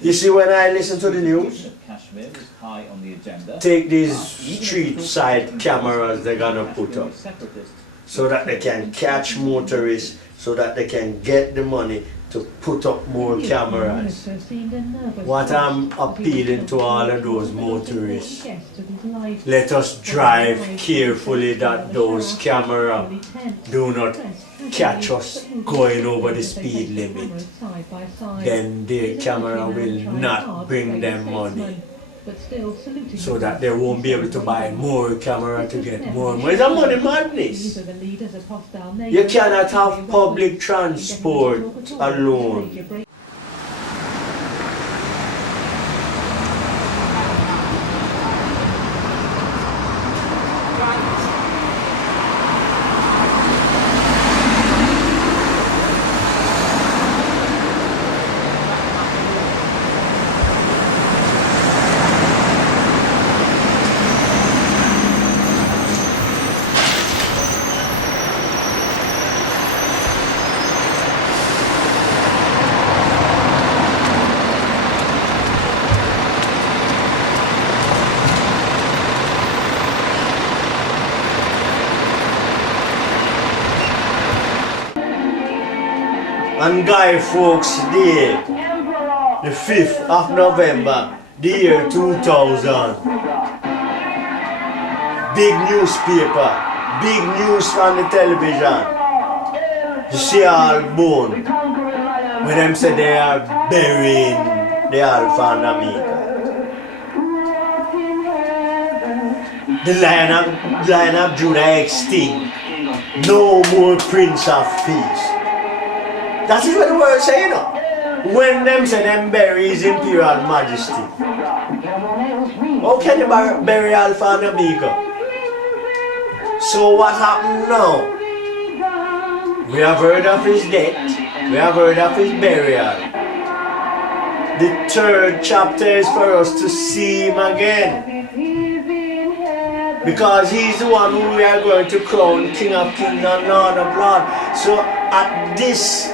You see, when I listen to the news, take these street side cameras they're gonna put up so that they can catch motorists, so that they can get the money to put up more cameras. What I'm appealing to all of those motorists, let us drive carefully that those cameras do not catch us going over the speed limit. Then the camera will not bring them money, so that they won't be able to buy more camera to get more money. It's a money madness. You cannot have public transport alone. On Guy Fawkes Day, the 5th of November, the year 2000. Big newspaper, big news on the television. You see all bone. When them say they are burying the Alpha and Omega. The Lion of Judah extinct. No more Prince of Peace. That is what the word say, you know. When them say them bury His Imperial Majesty. How can you bury Alpha and Omega? So what happened now? We have heard of His death. We have heard of His burial. The 3rd chapter is for us to see Him again. Because He's the one who we are going to crown King of Kings and Lord of Lords. So at this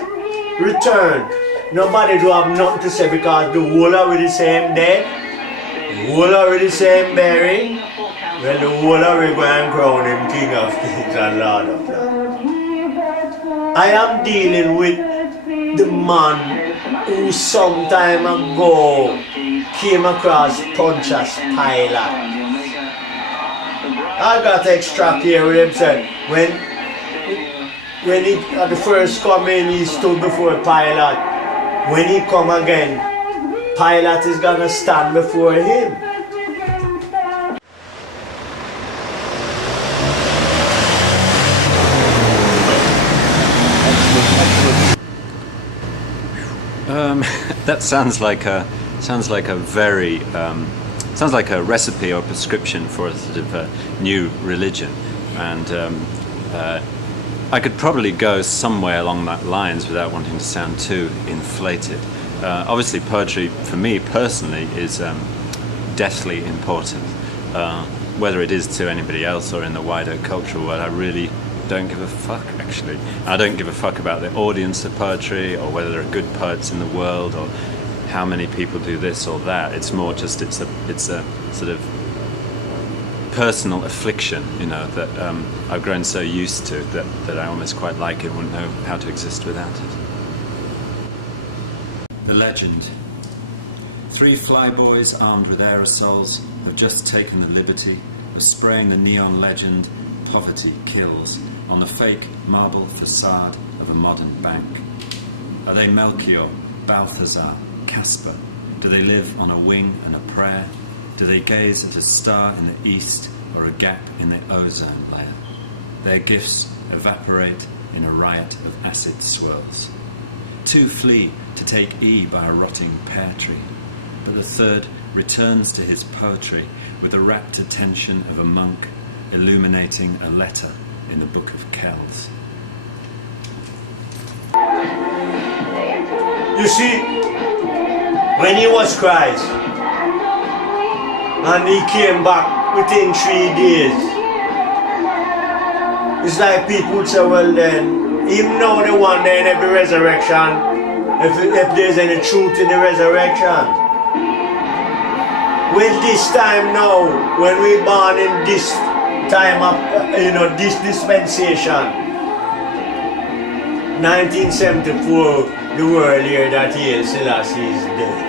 return, nobody do have nothing to say, because the whole are with the same dead, the whole are with the same bury. Well, the whole are we going to crown Him King of Kings and Lord of Lords. I am dealing with the man who some time ago came across Pontius Pilate. I got extract here with him said when he at the first coming he stood before Pilate. When he come again, Pilate is gonna stand before him. That sounds like a very sounds like a recipe or prescription for a sort of a new religion, and I could probably go somewhere along that lines without wanting to sound too inflated. Obviously, poetry for me personally is deathly important. Whether it is to anybody else or in the wider cultural world, I really don't give a fuck, actually. I don't give a fuck about the audience of poetry, or whether there are good poets in the world, or how many people do this or that. It's more just it's a sort of personal affliction, you know, that I've grown so used to that I almost quite like it, wouldn't know how to exist without it. The legend. 3 flyboys armed with aerosols have just taken the liberty of spraying the neon legend "Poverty Kills" on the fake marble facade of a modern bank. Are they Melchior, Balthazar, Casper? Do they live on a wing and a prayer? Do they gaze at a star in the east or a gap in the ozone layer? Their gifts evaporate in a riot of acid swirls. 2 flee to take E by a rotting pear tree, but the 3rd returns to his poetry with the rapt attention of a monk illuminating a letter in the Book of Kells. You see, when he was Christ, and he came back within 3 days, it's like people would say, well then, him know the one there in every resurrection, if there's any truth in the resurrection. When this time now, when we born in this time of, this dispensation, 1974, the world here that Haile Selassie is dead.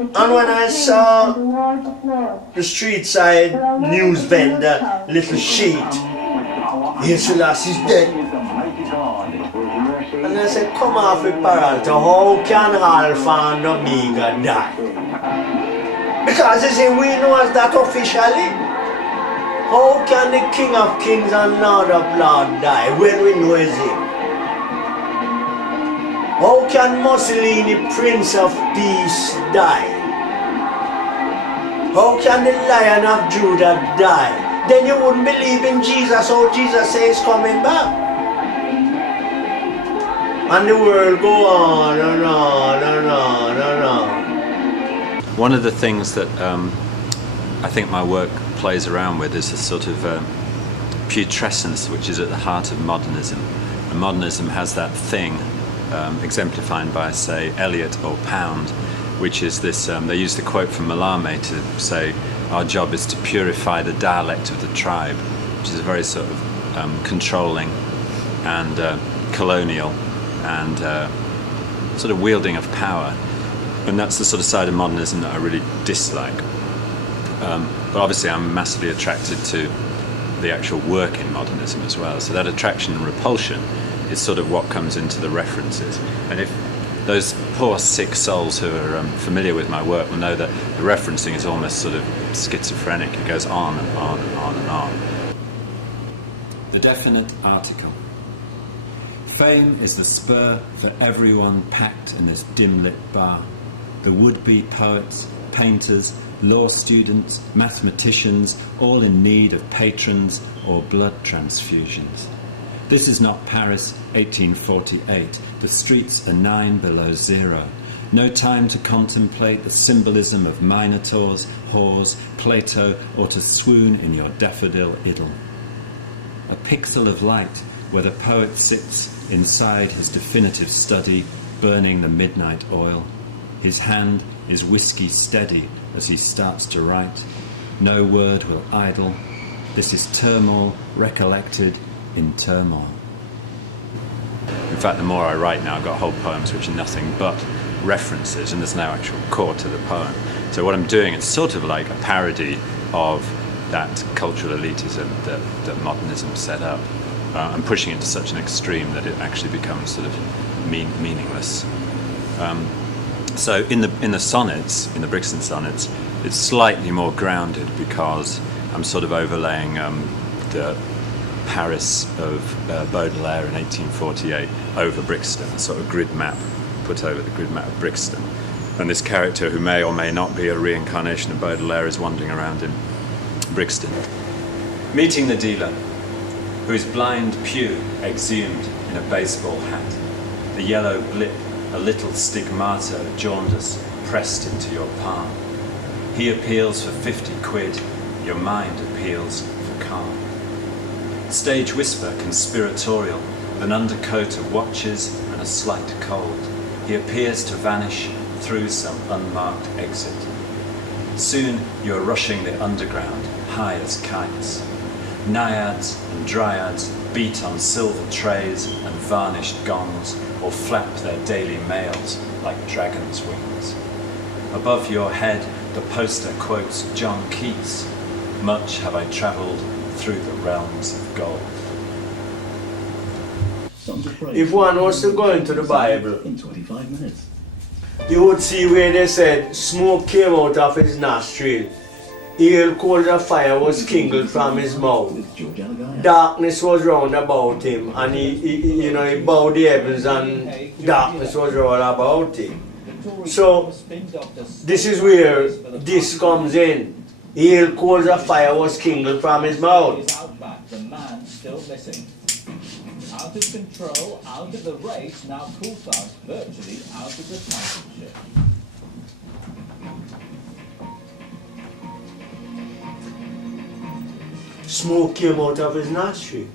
And when I saw the street side news vendor, little sheet, Haile Selassie is dead. And I said, come off with Peralta, how can Alpha and Omega die? Because they say, we know that officially. How can the King of Kings and Lord of Lords die when we know is him? How can Mussolini, Prince of Peace, die? How can the Lion of Judah die? Then you wouldn't believe in Jesus, how Jesus says he's coming back. And the world go on and on and on and on. One of the things that I think my work plays around with is a sort of putrescence which is at the heart of modernism. And modernism has that thing exemplified by, say, Eliot or Pound, which is this, they use the quote from Mallarmé to say, our job is to purify the dialect of the tribe, which is a very sort of controlling and colonial and sort of wielding of power. And that's the sort of side of modernism that I really dislike. But obviously I'm massively attracted to the actual work in modernism as well. So that attraction and repulsion is sort of what comes into the references. And if those poor sick souls who are familiar with my work will know that the referencing is almost sort of schizophrenic. It goes on and on and on and on. The definite article. Fame is the spur for everyone packed in this dim-lit bar. The would-be poets, painters, law students, mathematicians, all in need of patrons or blood transfusions. This is not Paris 1848. The streets are 9 below zero. No time to contemplate the symbolism of minotaurs, whores, Plato, or to swoon in your daffodil idyll. A pixel of light where the poet sits inside his definitive study, burning the midnight oil. His hand is whiskey steady as he starts to write. No word will idle. This is turmoil recollected in turmoil. In fact, the more I write now, I've got whole poems which are nothing but references, and there's no actual core to the poem. So what I'm doing, it's sort of like a parody of that cultural elitism that modernism set up. I'm pushing it to such an extreme that it actually becomes sort of meaningless. So in the sonnets, in the Brixton sonnets, it's slightly more grounded because I'm sort of overlaying the Paris of Baudelaire in 1848 over Brixton, a sort of grid map put over the grid map of Brixton. And this character, who may or may not be a reincarnation of Baudelaire, is wandering around in Brixton. Meeting the dealer, whose blind pew exhumed in a baseball hat, the yellow blip, a little stigmata of jaundice pressed into your palm. He appeals for 50 quid, your mind appeals for calm. Stage whisper conspiratorial, with an undercoat of watches and a slight cold. He appears to vanish through some unmarked exit. Soon you are rushing the underground, high as kites. Naiads and dryads beat on silver trays and varnished gongs, or flap their daily mails like dragons' wings. Above your head the poster quotes John Keats, "Much have I travelled through the realms of gold." If one was to go into the Bible, in 25 minutes. you would see where they said smoke came out of his nostril, hail coals of fire was kindled from his mouth, darkness was round about him, and he bowed the heavens and darkness was round about him. So this is where this comes in. Hail coals of fire was kindled from his mouth. The man still missing. Out of control, out of the race, now Coulthard's virtually out of the championship. Smoke came out of his nostril.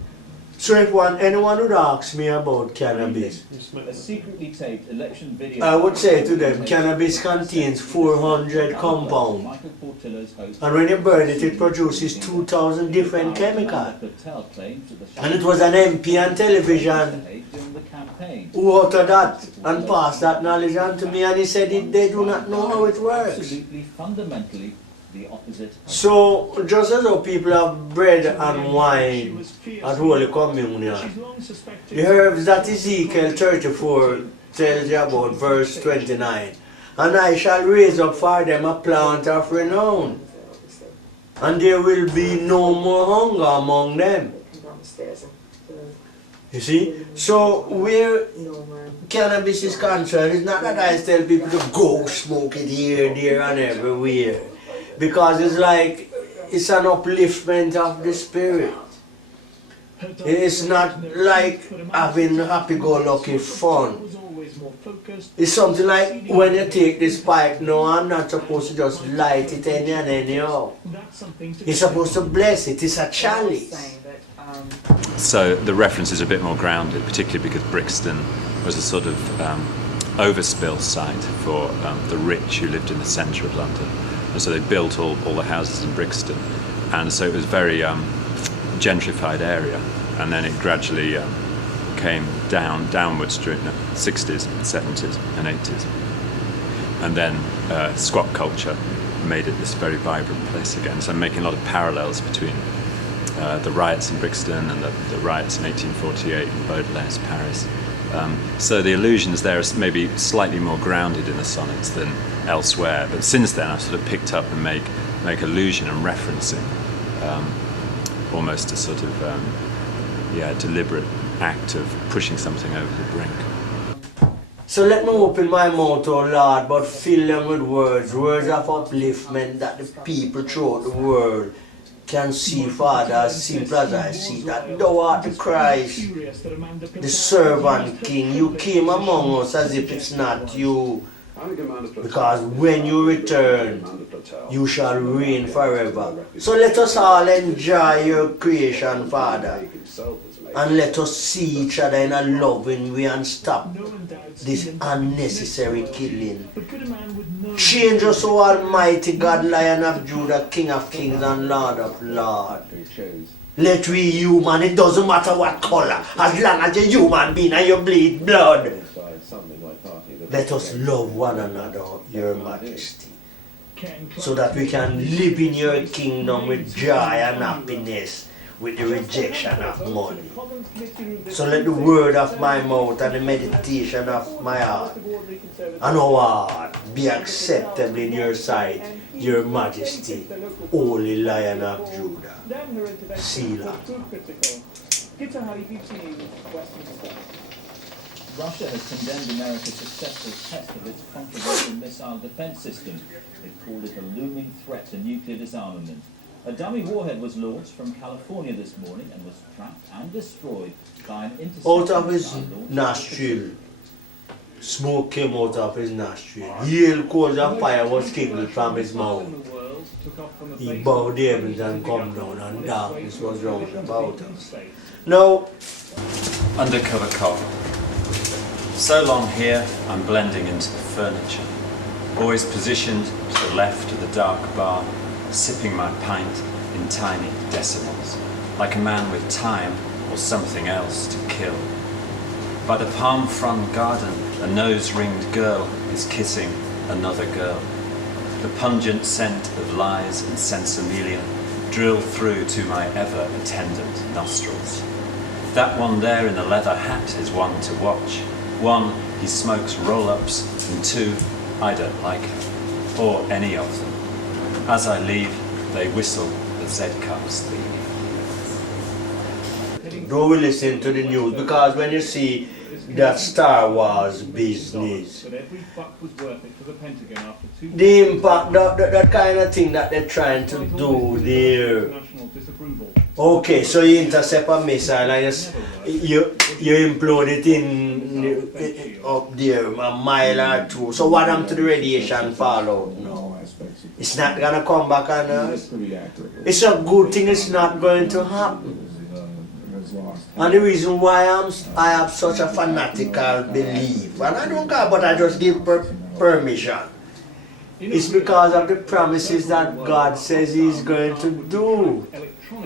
So if anyone would ask me about cannabis, A secretly taped election video. I would say to them, cannabis contains 400 compounds. Michael Portillo's host. And when you burn it, it produces 2,000 different chemicals. Patel claims that the And it was an MP on television during the campaign. who uttered that and passed that knowledge on to me, and he said they do not know how it works. Absolutely, fundamentally, the opposite. So, just as how people have bread and wine at Holy Communion, the herbs that Ezekiel 34 tells you about, verse 29, and I shall raise up for them a plant of renown, and there will be no more hunger among them. You see? So, where cannabis is concerned, it's not that I tell people to go smoke it here, there, and everywhere. Because it's like, it's an upliftment of the spirit. It's not like having happy-go-lucky fun. It's something like when you take this pipe, no, I'm not supposed to just light it any and anyhow. You're supposed to bless it. It's a chalice. So the reference is a bit more grounded, particularly because Brixton was a sort of overspill site for the rich who lived in the centre of London. And so they built all the houses in Brixton. And so it was a very gentrified area. And then it gradually came downwards during the 60s, 70s and 80s. And then squat culture made it this very vibrant place again. So I'm making a lot of parallels between the riots in Brixton and the riots in 1848 in Baudelaire's Paris. So the allusions there are maybe slightly more grounded in the sonnets than elsewhere. But since then I've sort of picked up and make allusion and referencing almost a sort of deliberate act of pushing something over the brink. So let me open my mouth, oh Lord, but fill them with words of upliftment that the people throughout the world can see, Father, as simple as I see that thou art the Christ, the servant King. You came among us as if it's not you, because when you return, you shall reign forever. So let us all enjoy your creation, Father, and let us see each other in a loving way and stop this unnecessary killing. Change us, O Almighty God, Lion of Judah, King of Kings and Lord of Lords. Let we human, it doesn't matter what color, as long as you're human being and you bleed blood. Let us love one another, Your Majesty, so that we can live in your kingdom with joy and happiness, with the rejection of money. So let the word of my mouth and the meditation of my heart and our heart be acceptable in your sight, Your Majesty, Holy Lion of Judah. Selah. Russia has condemned America's successful test of its controversial missile defense system. They've called it a looming threat to nuclear disarmament. A dummy warhead was launched from California this morning and was tracked and destroyed by an interceptor. Out of his nostril, smoke came out of his nostril. Hail coals of fire was kindled from his mouth. He bowed the heavens and come down, and darkness was round about us. Now, Undercover cop. So long here, I'm blending into the furniture. Always positioned to the left of the dark bar, sipping my pint in tiny decimals, like a man with time or something else to kill. By the palm frond garden, a nose-ringed girl is kissing another girl. The pungent scent of lies and sensimelia drill through to my ever-attendant nostrils. That one there in the leather hat is one to watch. One, he smokes roll-ups, and two, I don't like her, or any of them. As I leave, they whistle the Z-Cups theme. don't we listen to the news, because when you see that Star Wars business, the impact, that kind of thing that they're trying to do there. Okay, so you intercept a missile and you implode it in up there a mile or two. So what happened to the radiation fallout now? It's not gonna come back on us. It's a good thing it's not going to happen. And the reason why I have such a fanatical belief, and I don't care, but I just give permission, it's because of the promises that God says He's going to do.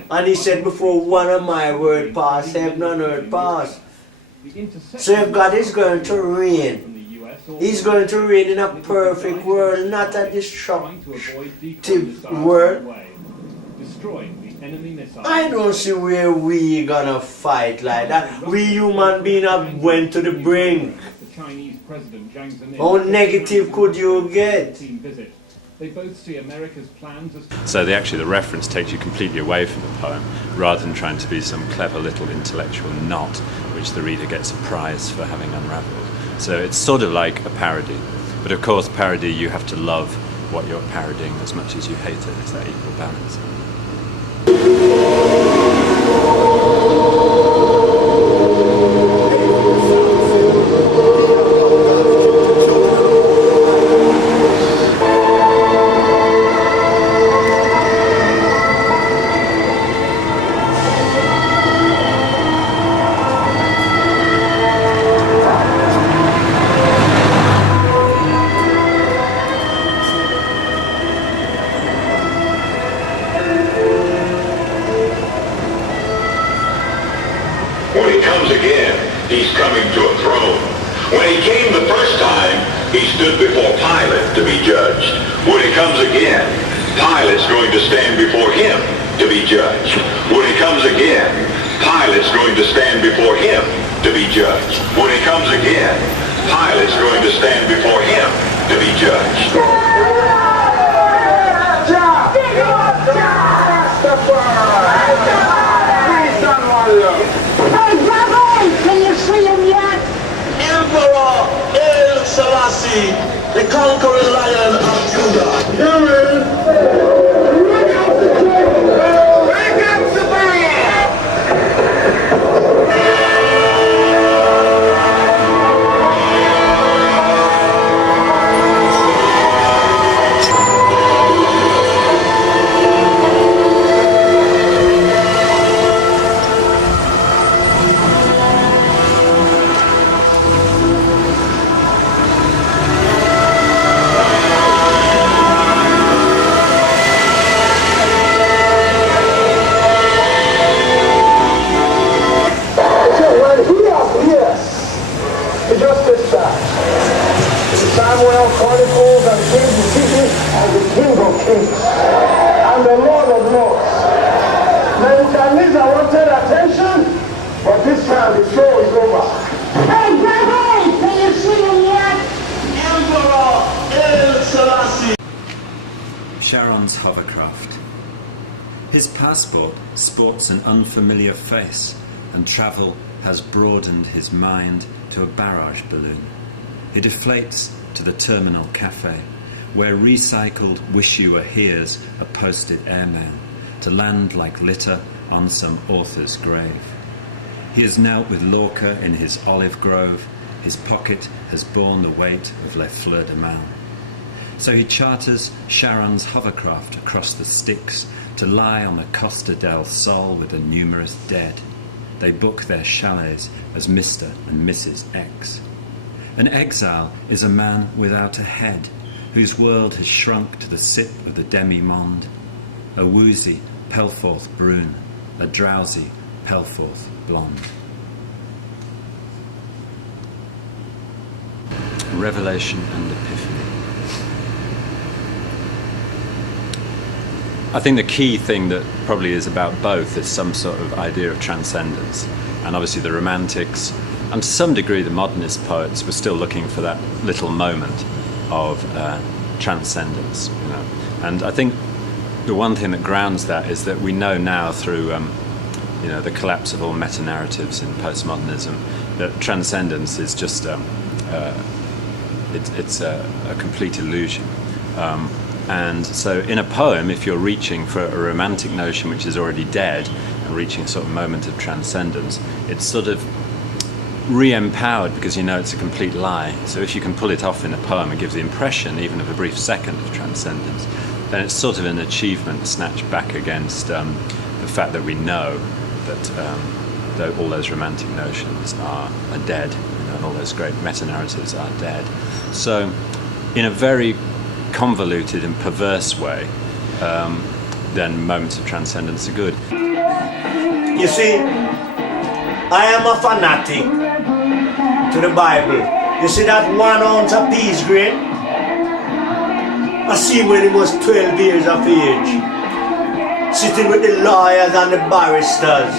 And He said, before one of my word pass, heaven and earth pass. So if God is going to reign, He's going to reign in a perfect world, not a destructive world. I don't see where we gonna fight like that. We human beings have went to the brink. How negative could you get? So the reference takes you completely away from the poem, rather than trying to be some clever little intellectual knot which the reader gets a prize for having unravelled. So it's sort of like a parody. But of course, parody, you have to love what you're parodying as much as you hate it. It's that equal balance. He's coming to a throne. When he came the first time, he stood before Pilate to be judged. When he comes again, Pilate's going to stand before him to be judged. When he comes again, Pilate's going to stand before him to be judged. When he comes again, Pilate's going to stand before him to be judged. Emperor El Selassie, the conquering lion of Judah. Wake up the Samuel chronicles and gives the city as the King of Kings and the Lord of Lords. Nebuchadnezzar wanted attention, but this time the show is over. Hey, Grandpa, can you see him yet? Emperor El Selassie. Sharon's hovercraft. His passport sports an unfamiliar face, and travel has broadened his mind to a barrage balloon. He deflates to the terminal cafe, where recycled wish-you-were-heres are posted airmail, to land like litter on some author's grave. He has knelt with Lorca in his olive grove. His pocket has borne the weight of Les Fleurs de Mal. So he charters Sharon's hovercraft across the Styx to lie on the Costa del Sol with the numerous dead. They book their chalets as Mr. and Mrs. X. An exile is a man without a head, whose world has shrunk to the sip of the demi-monde. A woozy Pelforth brune, a drowsy Pelforth blonde. Revelation and Epiphany. I think the key thing that probably is about both is some sort of idea of transcendence. And obviously the Romantics, and to some degree the modernist poets, were still looking for that little moment of transcendence. You know? And I think the one thing that grounds that is that we know now through the collapse of all meta-narratives in postmodernism that transcendence is just it's a complete illusion. And so in a poem, if you're reaching for a romantic notion which is already dead and reaching a sort of moment of transcendence, it's sort of re-empowered because you know it's a complete lie. So if you can pull it off in a poem and give the impression, even of a brief second of transcendence, then it's sort of an achievement snatched back against the fact that we know that all those romantic notions are dead, and all those great meta-narratives are dead. So, in a very convoluted and perverse way, then moments of transcendence are good. You see, I am a fanatic to the Bible. You see that 1 ounce of peas grain? I see him when he was 12 years of age, sitting with the lawyers and the barristers,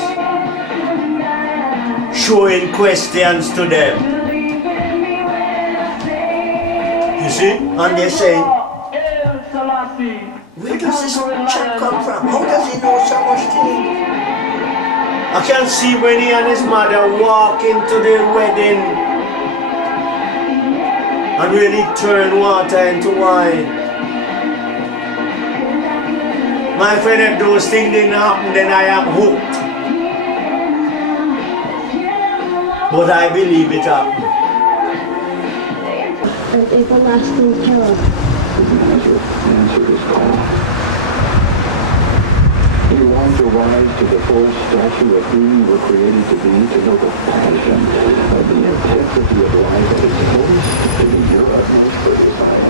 showing questions to them. You see? And they're saying, where does this chap come from? How does he know so much things? I can see when he and his mother walk into the wedding and really turn water into wine. My friend, if those things didn't happen, then I am hooked. But I believe it happened. An everlasting killer. Answer his call. He wants to rise to the full stature of who you were created to be, to know the passion of the intensity of life at its fullest, to be your utmost for desire.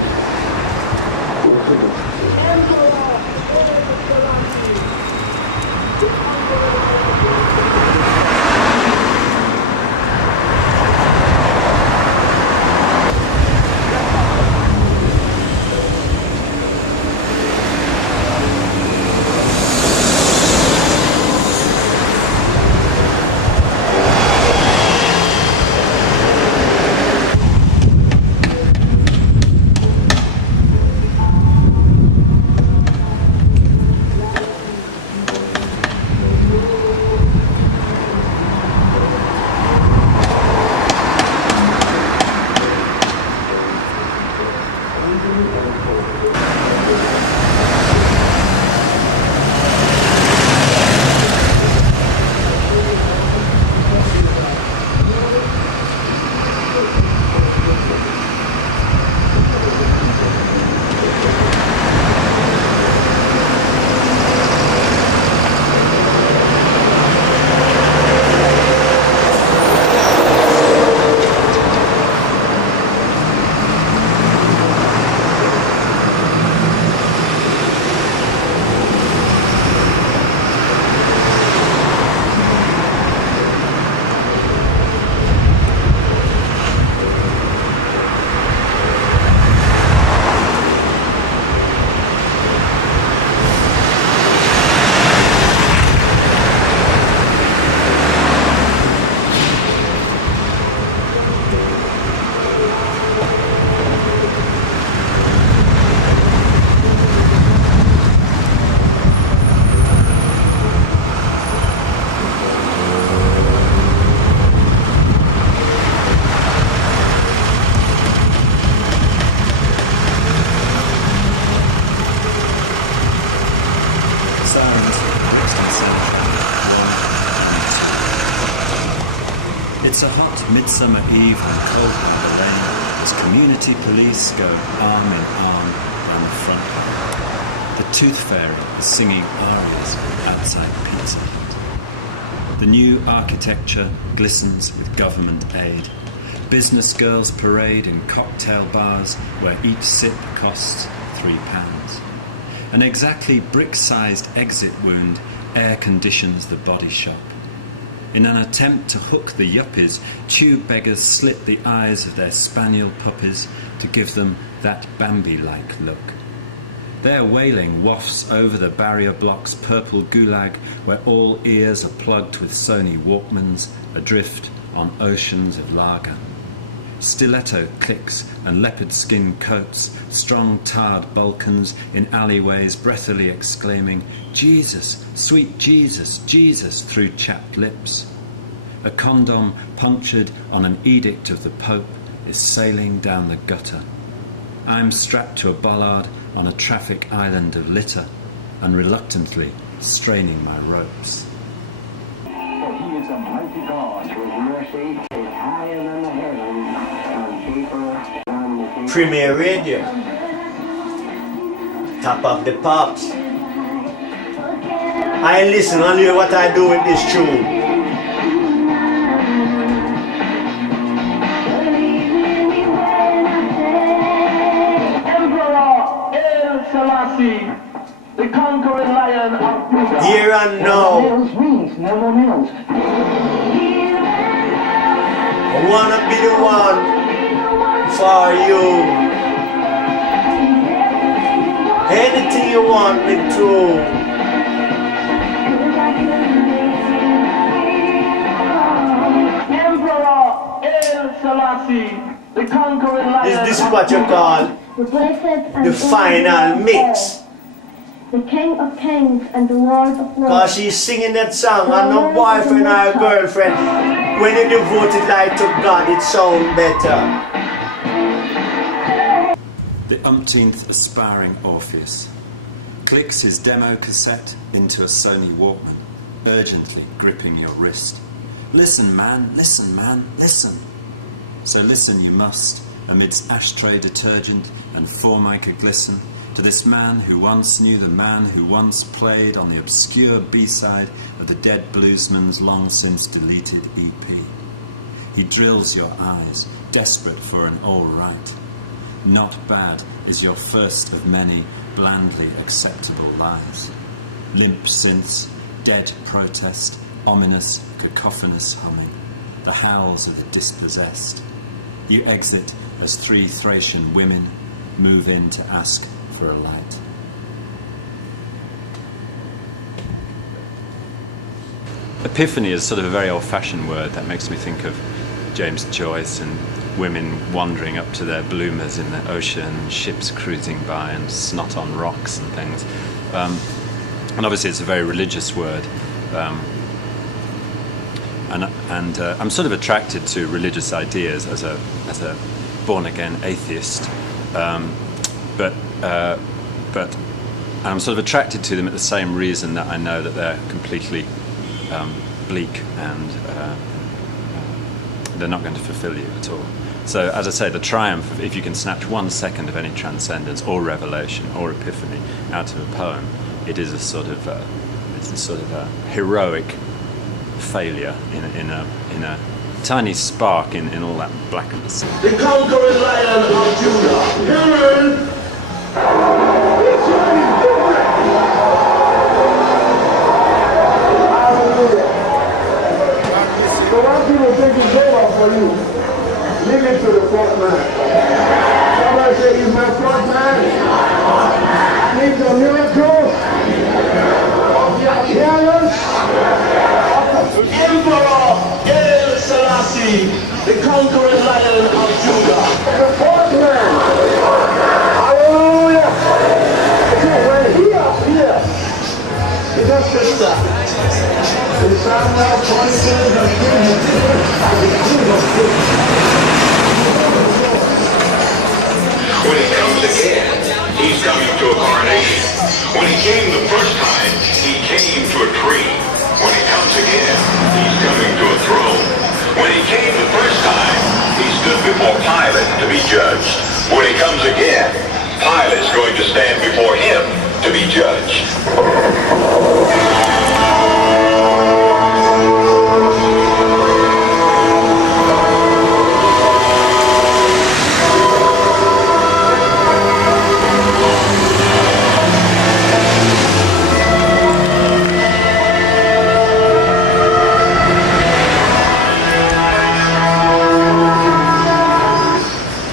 It's a hot midsummer eve and cold in the lane as community police go arm in arm down the front. The Tooth Fairy is singing arias outside Pizza Hut. The new architecture glistens with government aid. Business girls parade in cocktail bars where each sip costs £3. An exactly brick-sized exit wound air conditions the body shop. In an attempt to hook the yuppies, tube beggars slit the eyes of their spaniel puppies to give them that Bambi-like look. Their wailing wafts over the barrier block's purple gulag where all ears are plugged with Sony Walkmans, adrift on oceans of lager. Stiletto clicks and leopard skin coats, strong tarred Balkans in alleyways breathily exclaiming, "Jesus, sweet Jesus, Jesus," through chapped lips. A condom punctured on an edict of the Pope is sailing down the gutter. I'm strapped to a bollard on a traffic island of litter and reluctantly straining my ropes. For he is a mighty God, whose mercy is higher than the heavens and deeper than the deep. Premier Radio, Top of the Pops. I listen and hear what I do with this tune. Selassie, the conquering lion of Judah. Here and now. No more nails, wings, no more nails. I wanna be the one for you. Anything you want me to. Emperor El Selassie, the conquering lion. This is what you call the final mix. The King of Kings and the Lord of Lords. Because she's singing that song and no boyfriend or girlfriend. When you devote it like to God, it sounds better. The umpteenth aspiring Orpheus clicks his demo cassette into a Sony Walkman, urgently gripping your wrist. Listen, man, listen. So listen you must, amidst ashtray detergent and formica glisten, to this man who once knew the man who once played on the obscure B-side of the dead bluesman's long since deleted EP. He drills your eyes, desperate for an all right. Not bad is your first of many blandly acceptable lies. Limp synths, dead protest, ominous, cacophonous humming, the howls of the dispossessed. You exit as three Thracian women move in to ask for a light. Epiphany is sort of a very old-fashioned word that makes me think of James Joyce and women wandering up to their bloomers in the ocean, ships cruising by and snot on rocks and things. And obviously it's a very religious word. And I'm sort of attracted to religious ideas as a born-again atheist. But I'm sort of attracted to them at the same reason that I know that they're completely bleak and they're not going to fulfill you at all. So, as I say, the triumph of if you can snatch 1 second of any transcendence or revelation or epiphany out of a poem, it is a sort of a heroic failure in a tiny spark in all that blackness. The conquering lion of Judah. Heaven! This one is different. Hallelujah. So once people think it's over for you, leave it to the fourth man. Somebody say, he's my fourth man. I need the miracles of your healers. Emperor El Selassie, the conquering lion of Judah. The fourth man. Hallelujah. So when he appears, he just sits there. In Psalm 27, the king of kings and the king of kings. When he comes again, he's coming to a coronation. When he came the first time, he came to a tree. When he comes again, he's coming to a throne. When he came the first time, he stood before Pilate to be judged. When he comes again, Pilate's going to stand before him to be judged.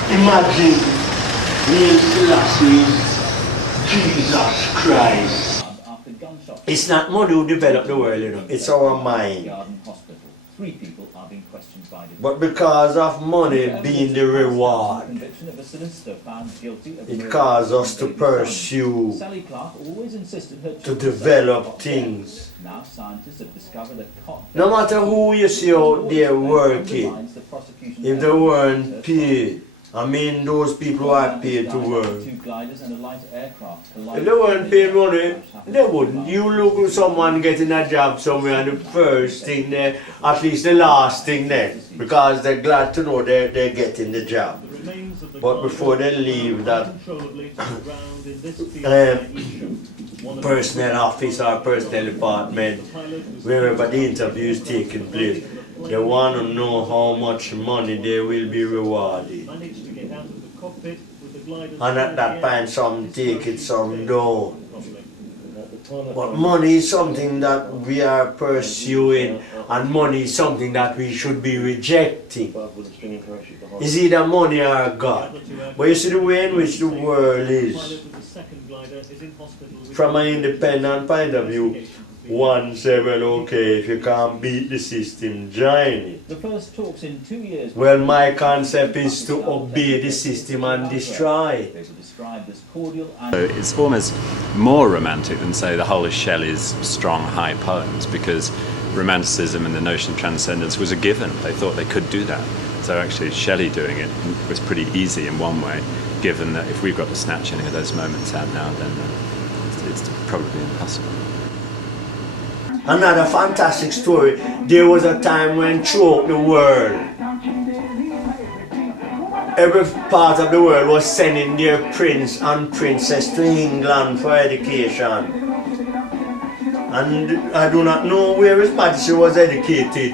Imagine Neil Selassie's Jesus Christ. It's not money who developed the world, you know. It's our mind. Three people are being questioned by the But because of money being the reward, conviction of a solicitor found guilty of it caused us to pursue, Sally Clark always insisted her to develop things. Now scientists have discovered a cot. No matter who you see out there working, if they weren't paid, I mean those people who are paid to work. Two gliders and a light aircraft If they weren't paid money, they wouldn't. You look at someone getting a job somewhere and the first thing there, at least the last thing there, because they're glad to know they're getting the job. But before they leave that personnel office or personnel department, wherever the interview is taking place, they want to know how much money they will be rewarded. And at that point, some take it, some don't. But money is something that we are pursuing, and money is something that we should be rejecting. It's either money or God. But you see the way in which the world is, from an independent point of view, one say, well, okay, if you can't beat the system, join it. The first talks in 2 years. Well, my concept is to obey the system and destroy it. They were described as cordial and So it's almost more romantic than, say, the whole of Shelley's strong, high poems, because romanticism and the notion of transcendence was a given. They thought they could do that. So actually Shelley doing it was pretty easy in one way, given that if we've got to snatch any of those moments out now, then it's probably impossible. Another fantastic story. There was a time when throughout the world, every part of the world was sending their prince and princess to England for education. And I do not know where His Majesty was educated,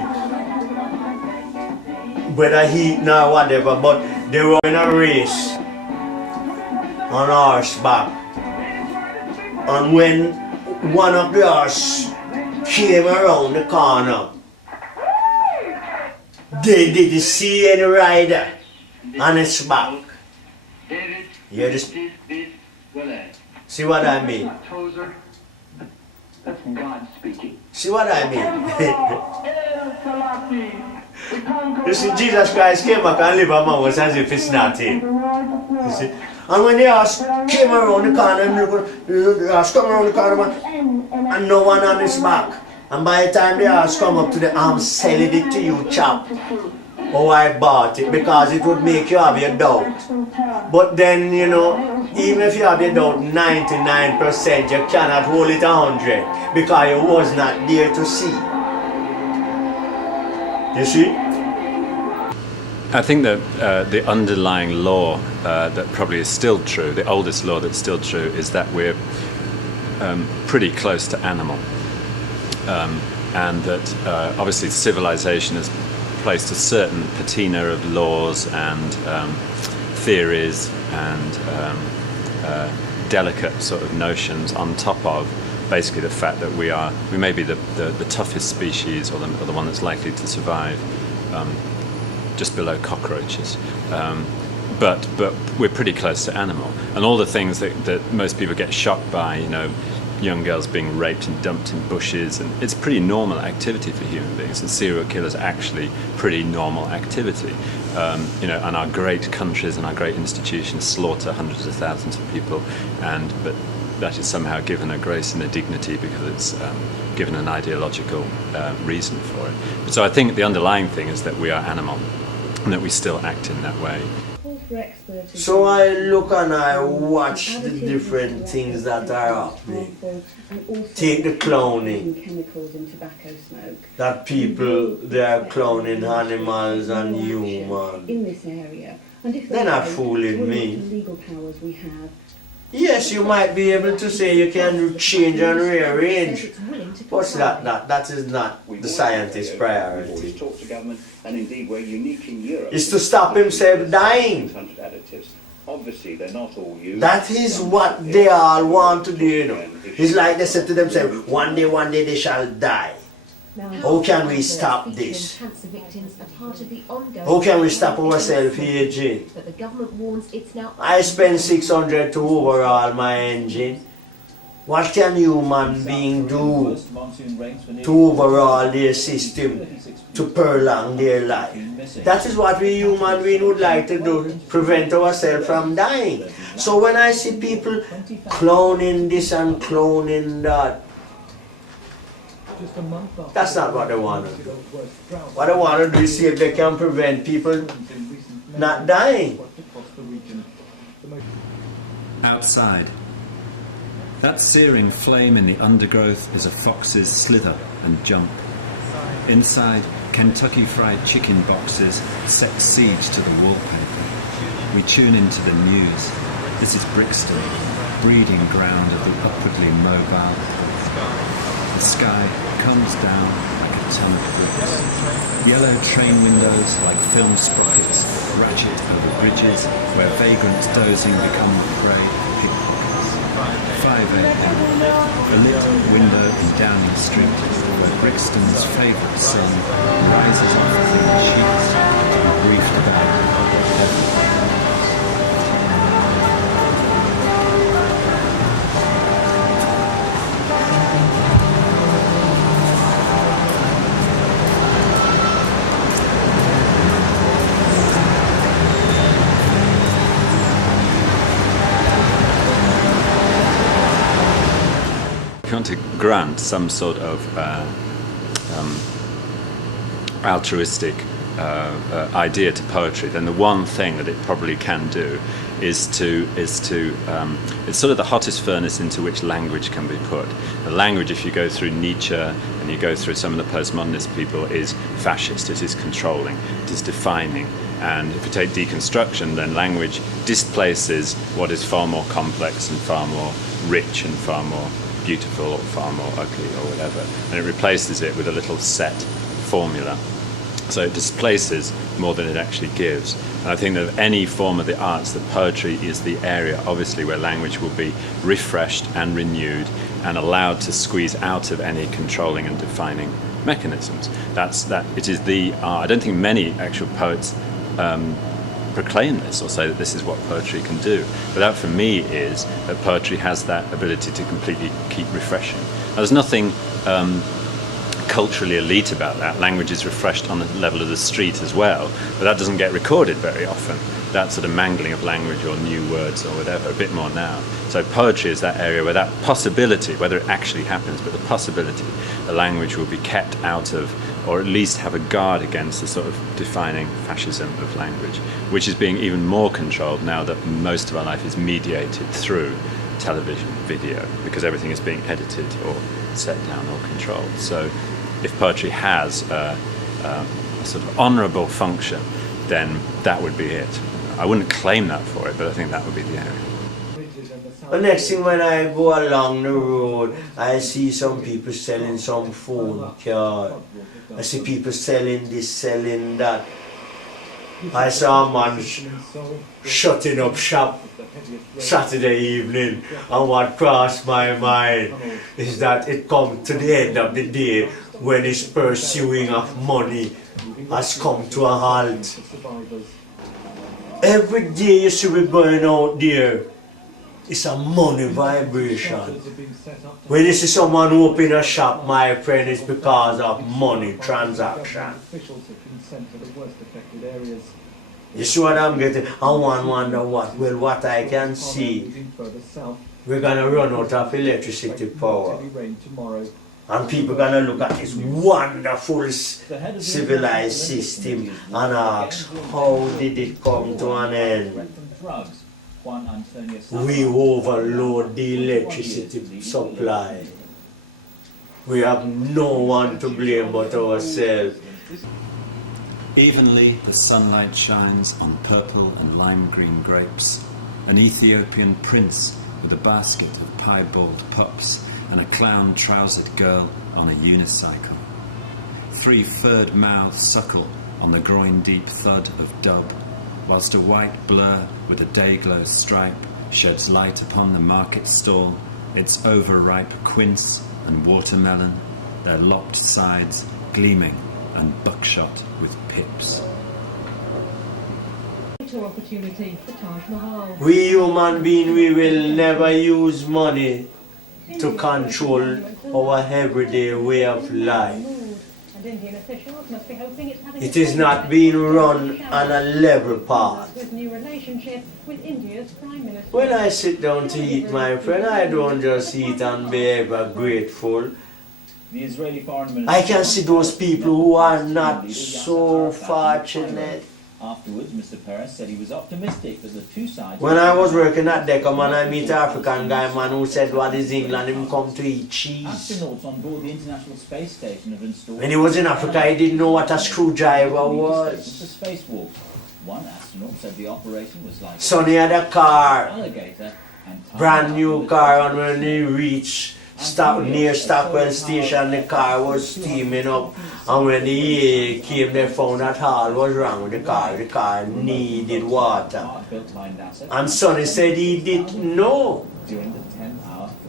whether he or whatever, but they were in a race on horseback. And when one of the horse came around the corner, they didn't see any rider on its back. You just see what I mean? That's God speaking. See what I mean? You see, Jesus Christ came back and lived among us as if it's nothing. You see? And when the horse came around the corner, the horse come around the corner and no one on his back. And by the time the horse come up to the I'm selling it to you, chap. Oh, I bought it because it would make you have your doubt. But then, you know, even if you have your doubt 99%, you cannot hold it 100 because you was not there to see. You see? I think that the underlying law that probably is still true, the oldest law that's still true, is that we're pretty close to animal. And that obviously civilization has placed a certain patina of laws and theories and delicate sort of notions on top of basically the fact that we may be the toughest species, or the one that's likely to survive, just below cockroaches. But we're pretty close to animal, and all the things that most people get shocked by, you know, young girls being raped and dumped in bushes, and it's pretty normal activity for human beings, and serial killers actually pretty normal activity. You know, and our great countries and our great institutions slaughter hundreds of thousands of people, but that is somehow given a grace and a dignity because it's given an ideological reason for it. So I think the underlying thing is that we are animal, and that we still act in that way. So I look and I watch the different things that are happening. Take the cloning. That people, they are cloning animals and humans. They're not fooling me. Yes, you might be able to say you can change and rearrange. But that is not the scientist's priority. It's to stop himself dying. That is what they all want to do, you know. It's like they said to themselves, one day they shall die. How can we stop this? How can we stop ourselves aging? I spend 600 to overhaul my engine. What can human being do to overhaul their system, to prolong their life? That is what we human beings would like to do, prevent ourselves from dying. So when I see people cloning this and cloning that, that's not what I want to do. What I want to do is see if they can prevent people not dying. Outside. That searing flame in the undergrowth is a fox's slither and jump. Inside, Kentucky Fried Chicken boxes set siege to the wallpaper. We tune into the news. This is Brixton, breeding ground of the upwardly mobile. The sky comes down like a ton of bricks. Yellow train windows like film sprockets ratchet over bridges, where vagrants dozing become the prey of pickpockets. 5 a.m. A lit window in Downing Street, where Brixton's favourite sin rises off clean sheets and briefly down heaven. If you want to grant some sort of altruistic idea to poetry, then the one thing that it probably can do is to it's sort of the hottest furnace into which language can be put. The language, if you go through Nietzsche and you go through some of the postmodernist people, is fascist, it is controlling, it is defining. And if you take deconstruction, then language displaces what is far more complex and far more rich and far more beautiful or far more ugly or whatever, and it replaces it with a little set formula. So it displaces more than it actually gives. And I think that of any form of the arts, that poetry is the area, obviously, where language will be refreshed and renewed and allowed to squeeze out of any controlling and defining mechanisms. It is the art. I don't think many actual poets proclaim this or say that this is what poetry can do. But that for me is that poetry has that ability to completely keep refreshing. Now, there's nothing culturally elite about that. Language is refreshed on the level of the street as well, but that doesn't get recorded very often. That sort of mangling of language or new words or whatever, a bit more now. So poetry is that area where that possibility, whether it actually happens, but the possibility, the language will be kept out of, or at least have a guard against the sort of defining fascism of language, which is being even more controlled now that most of our life is mediated through television, video, because everything is being edited or set down or controlled. So if poetry has a sort of honourable function, then that would be it. I wouldn't claim that for it, but I think that would be the area. The next thing, when I go along the road, I see some people selling some phone card. I see people selling this, selling that. I saw a man shutting up shop Saturday evening, and what crossed my mind is that it comes to the end of the day when his pursuing of money has come to a halt. Every day you see me going out there, it's a money vibration. When you see someone open a shop, my friend, it's because of money transaction. You see what I'm getting? I wonder what? Well, what I can see, we're going to run out of electricity power. And people are going to look at this wonderful civilized system and ask, how did it come to an end? We overload the electricity supply. We have no one to blame but ourselves. Evenly the sunlight shines on purple and lime green grapes. An Ethiopian prince with a basket of piebald pups and a clown-trousered girl on a unicycle. 3 furred mouths suckle on the groin-deep thud of dub, whilst a white blur with a day-glow stripe sheds light upon the market stall, its overripe quince and watermelon, their lopped sides gleaming and buckshot with pips. We human beings, we will never use money to control our everyday way of life. It is not being run on a level path. When I sit down to eat, my friend, I don't just eat and be ever grateful. The Israeli Foreign Minister I can see those people who are not so fortunate. Afterwards, Mr. Peres said he was optimistic that the two sides... When I was working at Decca, man, I meet an African guy, man, who said, what is England? Him come to eat cheese. Astronauts on board the International Space Station have installed... When he was in Africa, he didn't know what a screwdriver was. The spacewalk. One astronaut said the operation was like... Sonny had a car, alligator and brand new car, and when he reached near Stockwell Station, the car was steaming up, and when the EA came, they found that all was wrong with the car. The car needed water. And Sonny said he didn't know.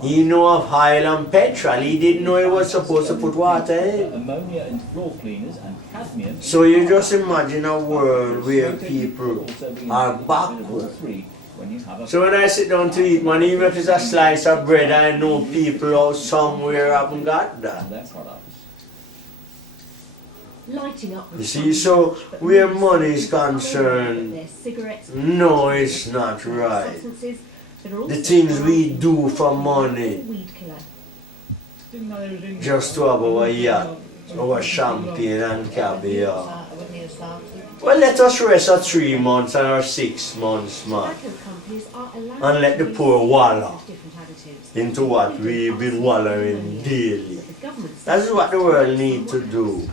He knew of oil and petrol. He didn't know he was supposed to put water in. Ammonia in floor cleaners and cadmium. So you just imagine a world where people are backward. So when I sit down to eat, man, even if it's a slice of bread, I know people out somewhere haven't got that. You see, so where money is concerned, no, it's not right. The things we do for money, just to have our yacht, our champagne and caviar. Well, let us rest at 3 months or 6 months, man. And let the poor wallow into what we've been wallowing daily. That's what the world needs to do.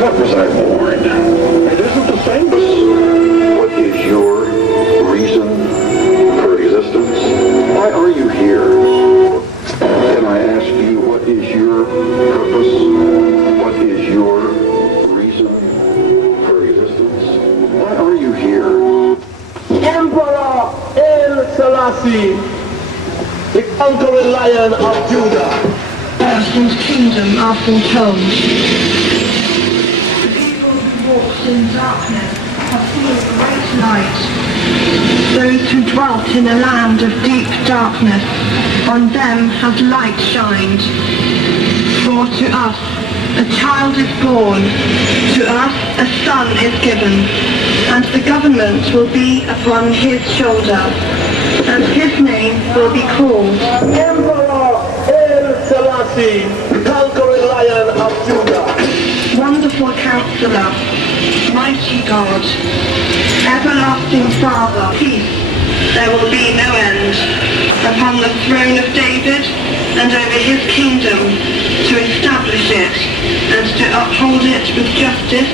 What was I warned? It isn't the famous. What is your reason for existence? Why are you here? Can I ask you, what is your purpose? What is your reason for existence? Why are you here? Emperor El Selassie, the conquering lion of Judah. Earth and kingdom are foretold. The people who walked in darkness have seen great light. Those who dwelt in a land of deep darkness, on them has light shined. For to us a child is born, to us a son is given, and the government will be upon his shoulder, and his name will be called Emperor El Selassie, the conquering lion of Judah. Wonderful Counselor, Mighty God, Everlasting Father, peace, there will be no end, upon the throne of David and over his kingdom, to establish it and to uphold it with justice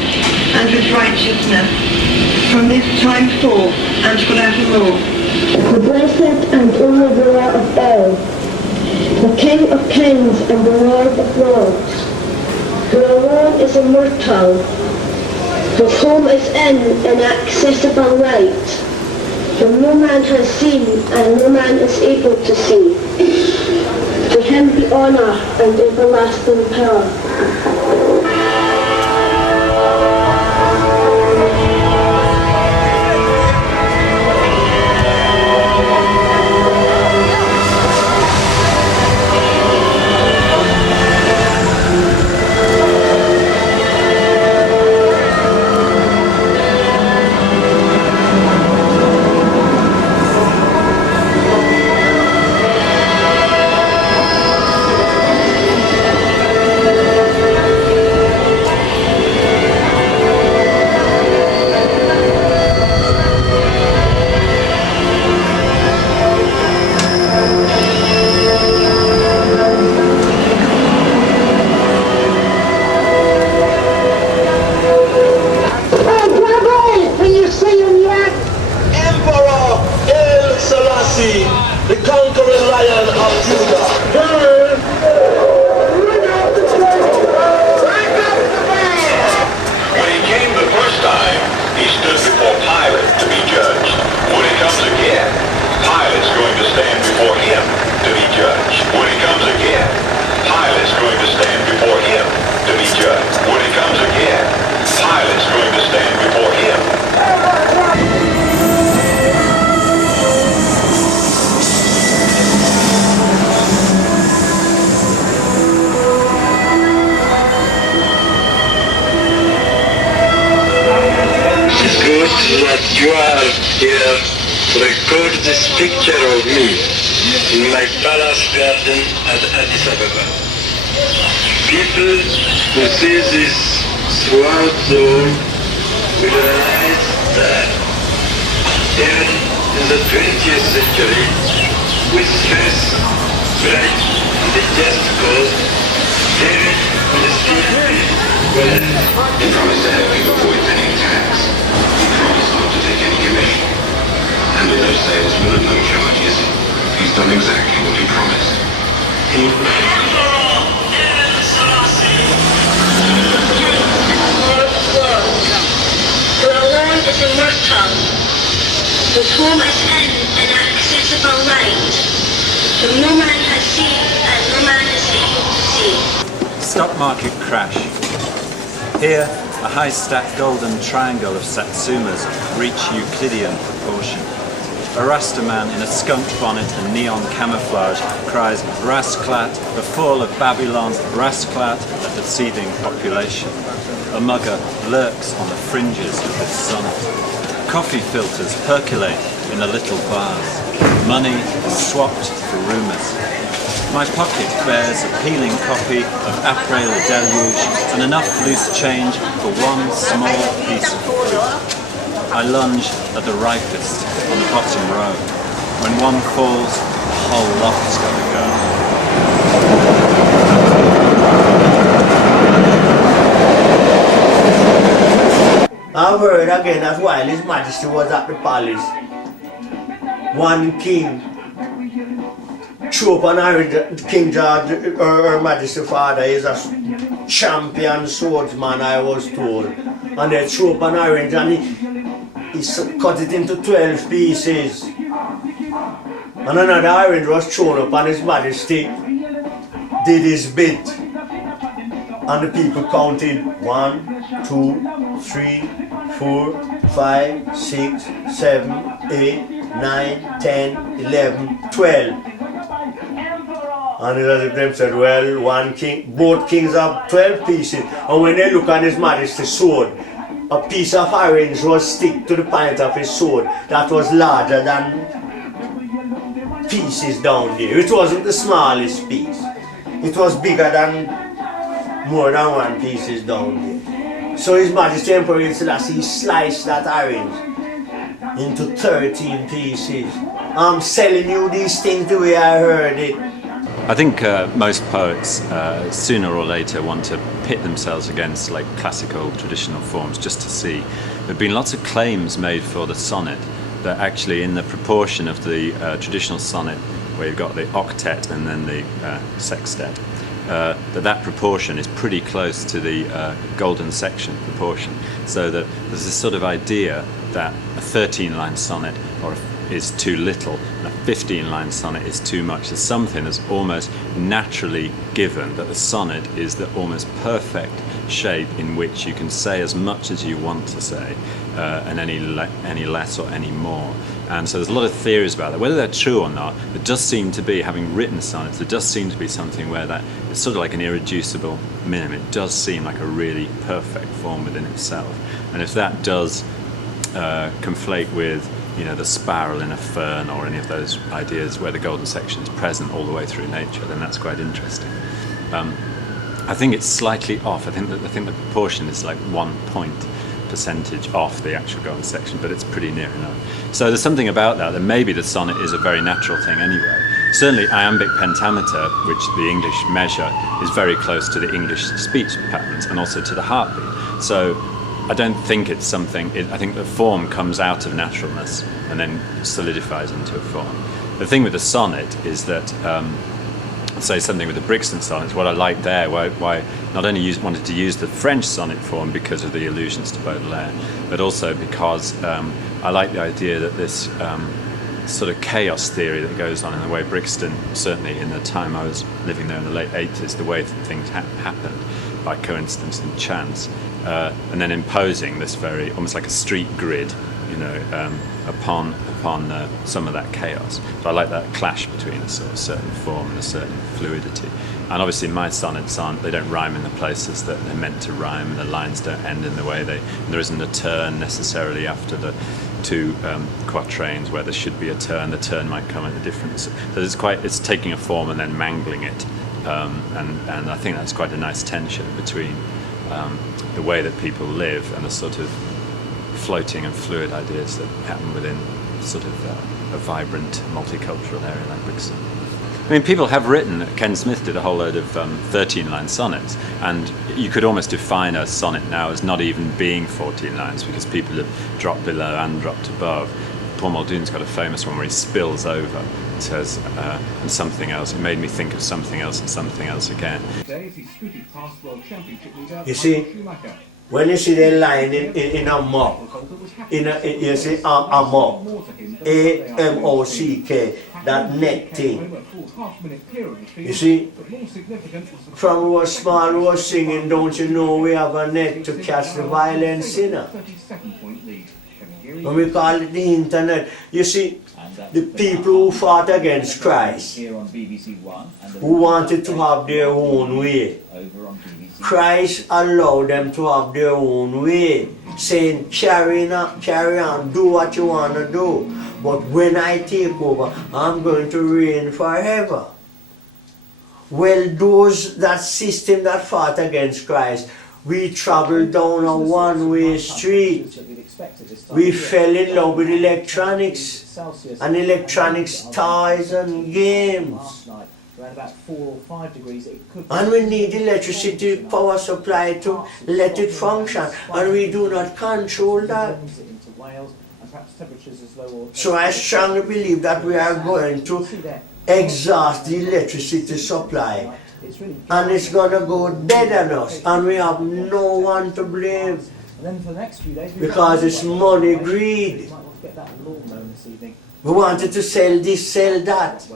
and with righteousness, from this time forth and forevermore. The blessed and only ruler of all, the King of kings and the Lord of lords, who alone is immortal, whose home is in inaccessible light, whom no man has seen and no man is able to see. To him be honour and everlasting power. The conquering lion of Judah. When he came the first time, he stood before Pilate to be judged. When he comes again, Pilate's going to stand before him to be judged. When he comes again, Pilate's going to stand before him to be judged. When he comes again, Pilate's going to stand before him. That you are here to record this picture of me in my palace garden at Addis Ababa. People who see this throughout the world will realize that here in the 20th century, with faith, bright and a just cause, David will still be well. He promised to help you avoid paying tax. He promised not to take any commission. And with no salesmen and no is immortal, with whom is an inaccessible light, whom no man has seen and no man is able to see. Stock market crash. Here, a high-stacked golden triangle of Satsumas reach Euclidean proportion. A Rasta man in a skunk bonnet and neon camouflage cries "Rasklat, the fall of Babylon, Rasklat" at the seething population. A mugger lurks on the fringes of its sonnet. Coffee filters percolate in the little bars. Money is swapped for rumours. My pocket bears a peeling copy of Après le Deluge and enough loose change for one small piece of fruit. I lunge at the ripest on the bottom row. When one falls, the whole lot's got to go. I've heard again that while His Majesty was at the palace, one king threw up an orange. King George, Her Majesty Father, is a champion swordsman, I was told. And they threw up an orange and he cut it into 12 pieces. And another orange was thrown up and His Majesty did his bit. And the people counted 1, 2, 3, 4, 5, 6, 7, 8, 9, 10, 11, 12. And as if them said, well, one king, both kings have 12 pieces. And when they look at His Majesty's sword, a piece of orange was stick to the point of his sword that was larger than pieces down there. It wasn't the smallest piece. It was bigger than more than one pieces down there. So His Majesty Emperor Haile Selassie sliced that orange into 13 pieces. I'm selling you these things the way I heard it. I think most poets sooner or later want to pit themselves against like classical traditional forms just to see. There have been lots of claims made for the sonnet that actually in the proportion of the traditional sonnet where you've got the octet and then the sextet, that proportion is pretty close to the golden section proportion. So that there's this sort of idea that a 13-line sonnet is too little, and a 15-line sonnet is too much. There's something that's almost naturally given, that the sonnet is the almost perfect shape in which you can say as much as you want to say, and any less or any more. And so there's a lot of theories about that. Whether they're true or not, there does seem to be, having written sonnets, there does seem to be something where that it's sort of like an irreducible minimum. It does seem like a really perfect form within itself. And if that does conflate with the spiral in a fern or any of those ideas where the golden section is present all the way through nature, then that's quite interesting. I think it's slightly off. I think the proportion is like 1% off the actual golden section, but it's pretty near enough. So there's something about that maybe the sonnet is a very natural thing anyway. Certainly iambic pentameter, which the English measure, is very close to the English speech patterns and also to the heartbeat. So I don't think it's something, I think the form comes out of naturalness and then solidifies into a form. The thing with the sonnet is that, say something with the Brixton sonnets, what I like there, why not only wanted to use the French sonnet form because of the allusions to Baudelaire, but also because I like the idea that this sort of chaos theory that goes on in the way Brixton, certainly in the time I was living there in the late 80s, the way things happened by coincidence and chance, and then imposing this very, almost like a street grid, upon some of that chaos. So I like that clash between a sort of certain form and a certain fluidity. And obviously my sonnets they don't rhyme in the places that they're meant to rhyme, and the lines don't end in the way there isn't a turn necessarily after the two quatrains where there should be a turn. The turn might come at a different, so it's taking a form and then mangling it, and I think that's quite a nice tension between the way that people live and the sort of floating and fluid ideas that happen within sort of a vibrant multicultural area like Brixton. I mean, people have written, Ken Smith did a whole load of 13-line sonnets, and you could almost define a sonnet now as not even being 14 lines because people have dropped below and dropped above. Paul Muldoon's got a famous one where he spills over. It says, and something else. It made me think of something else and something else again. You see, when you see the line in a mop, you see, amok, A-M-O-C-K, that neck thing. You see, from we were small, we were singing, don't you know we have a net to catch the violent sinner. When we call it the internet, you see, the people who fought against Christ, who wanted to have their own way, Christ allowed them to have their own way, saying, carry on, do what you want to do. But when I take over, I'm going to reign forever. Well, that system that fought against Christ, we traveled down a one-way street. We fell in love with electronics and electronics toys and games. And we need electricity power supply to let it function, and we do not control that. So I strongly believe that we are going to exhaust the electricity supply, and it's going to go dead on us, and we have no one to blame, because it's money greed. We wanted to sell this, sell that.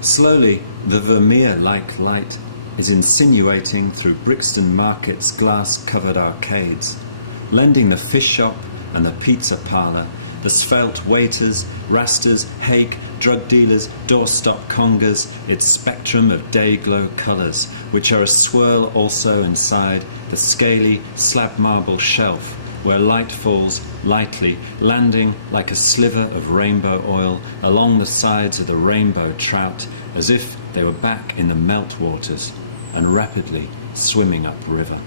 Slowly, the Vermeer-like light is insinuating through Brixton Market's glass-covered arcades, lending the fish shop and the pizza parlour, the svelte waiters, rasters, hake, drug dealers, doorstop congers, its spectrum of day-glow colours, which are a swirl also inside the scaly slab marble shelf, where light falls lightly, landing like a sliver of rainbow oil along the sides of the rainbow trout, as if they were back in the meltwaters and rapidly swimming upriver.